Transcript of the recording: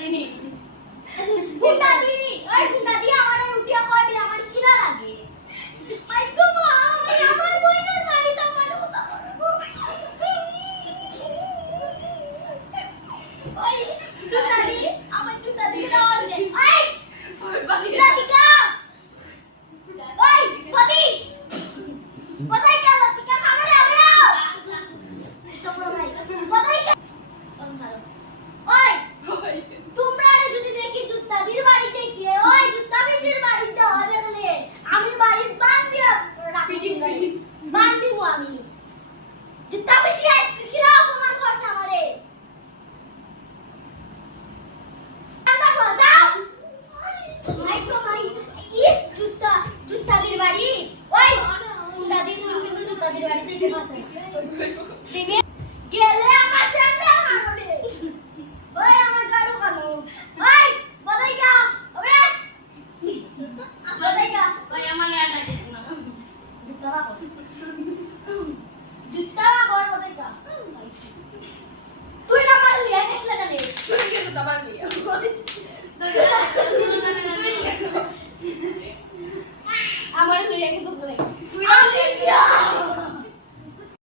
দিনি গুন্ডা দি ওই গুন্ডা দি আমারে উঠিয়া কই দি আমার খিলা লাগে মাই গো মা আমার বইনের বাড়ি তো আমার ওই জুতা দি আমার জুতা দি দাও আছে এই ওই বাড়ি লাতিকা ওই বদি বদাই কা লাতিকা সামনে আও স্টপ রো ভাই বদাই কা ওই ওই তোমরা যদি দেখি জুতাদির বাড়িতে গিয়ে ওই জুতা বেশির বাড়িতে দেখলে আমি বাড়িতে বান্ধিয়া পিটি পিটি বান্ধিব আমি জুতা বেশি আজকে কিরা অপমান করছে আমারে আন্দা বাজাও মাই তো মাই ইস জুতাদির বাড়ি ওই দাদি তুমি কিন্তু জুতাদির বাড়িতে গিয়ে কথা দিবে গেলে আমার সামনে হারবে ওই আমার গাড়ু কানো ওই বদাই গা ওবে বদাই গা ওই আমাকে আটা দিন না জুতা বদাই গা তুই না মারলি আইস লাগালে তুই কিন্তু দাবান দিয়ে